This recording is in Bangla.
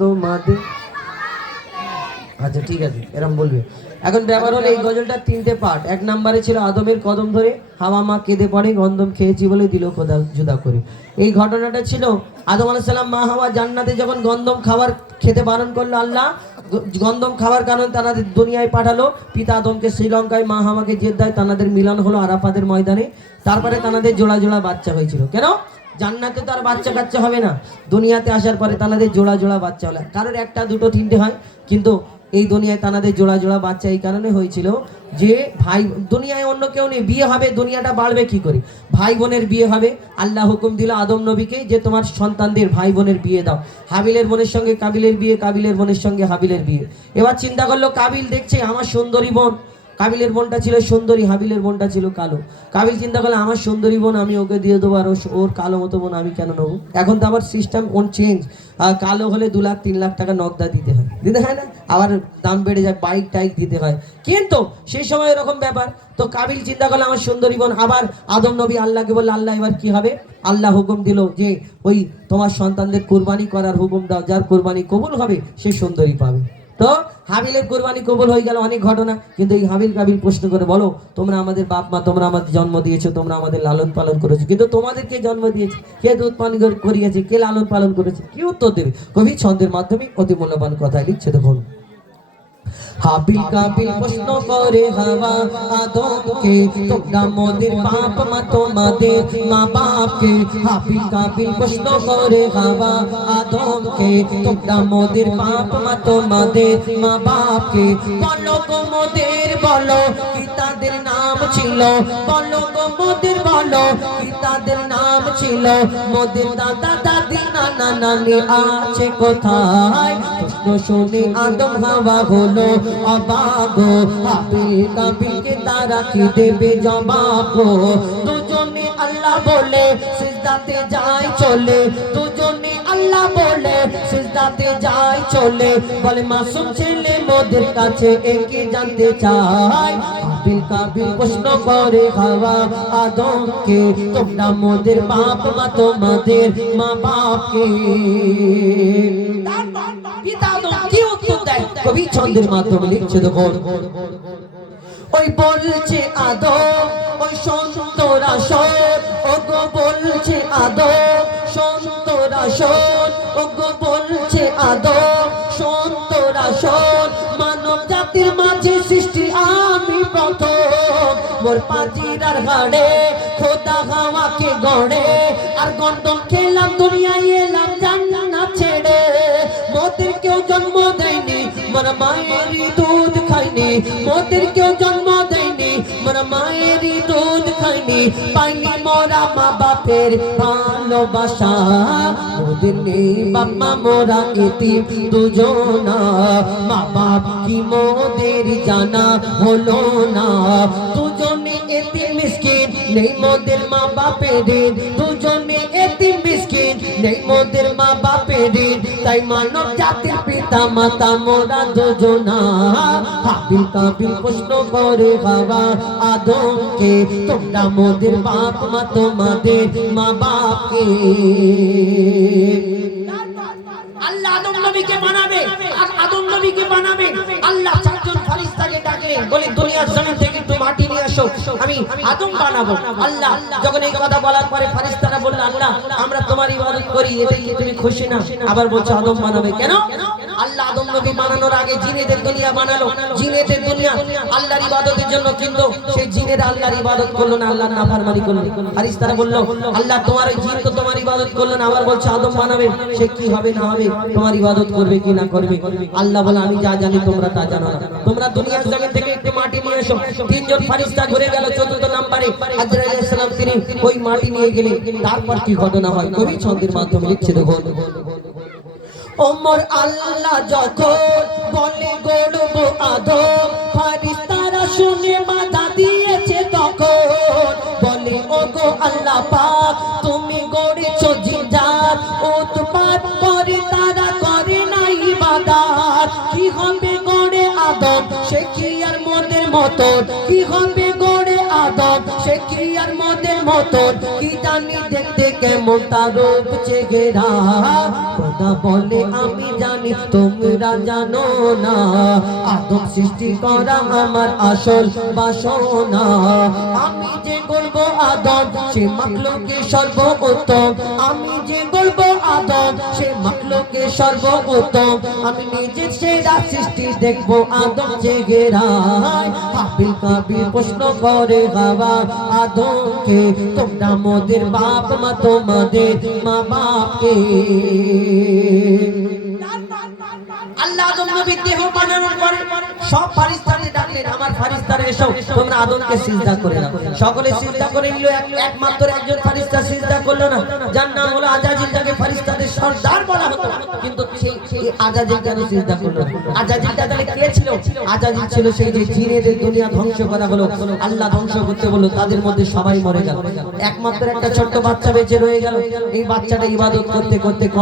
তোমাদের আচ্ছা ঠিক আছে এরকম বলবে। এখন ব্যাপার হলো এই গজলটার তিনটে পার্ট। এক নম্বরে ছিল আদমের কদম ধরে হাওয়া মা কেঁদে পড়ে গন্ধম খেয়েছি বলে দিল খোদা জুদা করে। এই ঘটনাটা ছিল আদম আলাইহিস সালাম মা হাওয়া জান্নাতে যখন গন্ধম খাবার খেতে বারণ করলো আল্লাহ, গন্ধম খাওয়ার কারণে তাদের দুনিয়ায় পাঠালো। পিতা আদমকে শ্রীলঙ্কায়, মা হাওয়াকে জেদ্দায়, তাদের মিলন হলো আরাফাতের ময়দানে। তারপরে তাদের জোড়া জোড়া বাচ্চা হয়েছিল। কেন? জান্নাতে তো আর বাচ্চা কাচ্চা হবে না, দুনিয়াতে আসার পরে তাদের জোড়া জোড়া বাচ্চা হলো। কারোর একটা দুটো তিনটে হয়, কিন্তু এই দুনিয়ায় তাদের জোড়া জোড়া বাচ্চা এই কারণে হয়েছিল যে ভাই দুনিয়ায় অন্য কেউ নেই, বিয়ে হবে, দুনিয়াটা বাড়বে কি করে? ভাই বোনের বিয়ে হবে। আল্লাহ হুকুম দিল আদম নবীকে যে তোমার সন্তানদের ভাই বোনের বিয়ে দাও। হাবিলের বোনের সঙ্গে কাবিলের বিয়ে, কাবিলের বোনের সঙ্গে হাবিলের বিয়ে। এবার চিন্তা করলো কাবিল দেখছে আমার সুন্দরী বোন, কাবিলের বোনটা ছিল সুন্দরী, হাবিলের বোনটা ছিল কালো। কাবিল চিন্তা করলো আমার সুন্দরী বোন আমি ওকে দিয়ে দেবো, আর ওর কালো মতো বোন আমি কেন নেবো? এখন তো আবার সিস্টেম অন চেঞ্জ, কালো হলে 2 লাখ 3 লাখ টাকা নগদা দিতে হয় না? আবার দাম বেড়ে যায়, বাইক টাইক দিতে হয়। কিন্তু সেই সময় এরকম ব্যাপার। তো কাবিল চিন্তা করলো আমার সুন্দরী বোন। আবার আদম নবী আল্লাহকে বললো আল্লাহ এবার কি হবে? আল্লাহ হুকুম দিল যে ওই তোমার সন্তানদের কুরবানি করার হুকুম দাও, যার কুরবানি কবুল হবে সে সুন্দরী পাবে। তো হাবিলের কুরবানি কবুল হয়ে গেল, অনেক ঘটনা। কিন্তু এই হাবিল কাবিল প্রশ্ন করে বলো তোমরা আমাদের বাপ মা, তোমরা আমাদের জন্ম দিয়েছো, তোমরা আমাদের লালন পালন করেছো, কিন্তু তোমাদের কে জন্ম দিয়েছে, কে দুধ পান করিয়েছে, কে লালন পালন করেছে? কি উত্তর দেবে? কবি ছন্দের মাধ্যমে অতি মূল্যবান কথায় লিখছে, দেখুন। হাবিল কাবিল প্রশ্ন করে হাওয়া আদমকে তোমরা মোদের বাপ মা, তোমাদের মা বাপকে। হাবিল কাবিল প্রশ্ন করে হাওয়া আদমকে তোমরা মোদের বাপ মা, তোমাদের মা বাপকে। বলো গো মোদের, বলো কি তাদের নাম ছিল? বলো গো মোদের, বলো কি তাদের নাম ছিল? মোদের দাদা দাদি নানা নানি আছে কোথায়? প্রশ্ন শুনে আদম হাওয়া হলো অবাক। হাবিল কাবিলকে তারা কি দেবে জবাব? দুজনে আল্লাহ বলে সিজদাতে যায় চলে, দুজনে আল্লাহ বলে সিজদাতে যায় চলে। বলে মাসুম ছেলে মোদের কাছে একে জানতে চায়। হাবিল কাবিল প্রশ্ন করে হাওয়া আদমকে তোমরা মোদের বাপ মা, তোমাদের মা বাপকে। পিতা আদম কি উত্তর দেয়? কবি ছন্দের মাধ্যমে লিখছে, দেখুন। ওই বলছে আদম ওই সন্তরা শোন, ওগো বলছে আদম সন্তরা শোন, ওগো বলছে আদম সন্তরা শোন। মানব জাতির মাঝে সৃষ্টি আমি প্রথম, মোর পাজিরার ঘাড়ে খোদা হাওয়াকে গড়ে। আর গন্ধম খেলাম দুনিয়ায় এলাম জান্নাত ছেড়ে। মোদের কেউ জন্ম দেয়নি, মোর মায়েরই দুধ খাইনি। মোদের কেউ জন্ম দেয়নি, মোর মায়েরই দুধ খাইনি। পাইনি মোরা মা বাপের ভালোবাসা, মোদের নেই বাপ মা, মোরা এতিম দুজনা। মা বাপ কি মোদের জানা হলো না? দুজনে এতিম মিসকিন, নেই মোদের মা বাপের। দুজনে এতিম মিসকিন, নেই মোদের মা বাপের। তাই মানব জাতির পিতা মাতা মোরা দুজনা। হাবিল কাবিল প্রশ্ন করে হাওয়া আদমকে তোমরা মোদের বাপ মা, তোমাদের মা বাপকে। আল্লাহ আদম নবীকে বানাবে, আর আদম নবীকে বানাবে। আল্লাহ 4 জন ফেরেশতাকে ডাকলেন, বলে দুনিয়ার জমিন থেকে একটু মাটি নিয়ে আসো, আমি আদম বানাবো। আল্লাহ যখন এই কথা বলার পরে ফেরেশতারা বলল আল্লাহ আমরা তোমার ইবাদত করি, এতে কি তুমি খুশি না? আবার বলছো আদম বানাবে কেন? আল্লাহ আদম নবী বানানোর আগে জিনেদের দুনিয়া বানালো। জিনেদের দুনিয়া আল্লাহর ইবাদতের জন্য, কিন্তু সেই জিনেরা আল্লাহর ইবাদত করলো না, আল্লাহর নাফরমানি করলো। ফেরেশতারা বলল আল্লাহ তোমার ওই জিন তো তোমার ইবাদত করলো না, আবার বলছো আদম বানাবে, সে কি হবে না হবে, তোমার ইবাদত করবে কি না করবে? আল্লাহ বলে আমি যা জানি তোমরা তা জানো না। তোমরা দুনিয়ার জমিন থেকে একটু মাটি নিয়ে এসো। 3 জন ফেরেশতা ঘুরে গেল, 4th নম্বরে আজরাইল আলাইহিস সালাম তিনি ওই মাটি নিয়ে গেলেন। তারপর কি ঘটনা হয় কবি ছন্দের মাধ্যমে লিখছে, দেখুন। ওমর আল্লাহ যখন বলে গড়ব আদম, ফেরেশতারা শুনে বাধা দিয়েছে তখন। বলে ওগো আল্লাহ পাক তুমি গড়েছো জিনজাত, উৎপাত করে তারা করে না ইবাদত। কি হবে গড়ে আদম সে কি আর মোদের মতন? কি হবে গড়ে আদম সে কি আর মোদের মতন? কি জানি দেখতে কেমন তার রূপ চেহারা। খোদা বলে আমি জানি তোমরা জানো না, আদম সৃষ্টি করা আমার আসল বাসনা। আমি যে বলবো আদম সে মাখলুকে সর্বোত্তম, আমি যে বলবো আদম সে মাখলুকে সর্বোত্তম। আমি নিজে সেরা সৃষ্টি দেখবো আদম চেহারায়। হাবিল কাবিল প্রশ্ন করে হাওয়া আদমকে, তোমরা মোদের বাপ মা তোমাদের মা বাপকে। আল্লাহ আদম নবী দেহ বানানোর পরে সব ফারিস্তাদের ডাকলেন, আমার ফারিস্তারা এসো তোমরা আদমকে সিজদা করে দাও। সকলে সিজদা করে নিল, একমাত্র একজন ফারিস্তা সিজদা করলো না, যার নাম হলো আজাজিল, যাকে ফারিস্তাদের সর্দার বলা হতো। কিন্তু সেই আজাজিল কেন সিজদা করলো? আজাজিলটা তাহলে কে ছিল? আজাজিল ছিল সেই যে জিনেদের দুনিয়া ধ্বংস করা হলো, আল্লাহ ধ্বংস করতে বলল, তাদের মধ্যে সবাই মরে গেল, একমাত্র একটা ছোট্ট বাচ্চা বেঁচে রয়ে গেল। এই বাচ্চাটা ইবাদত করতে করতে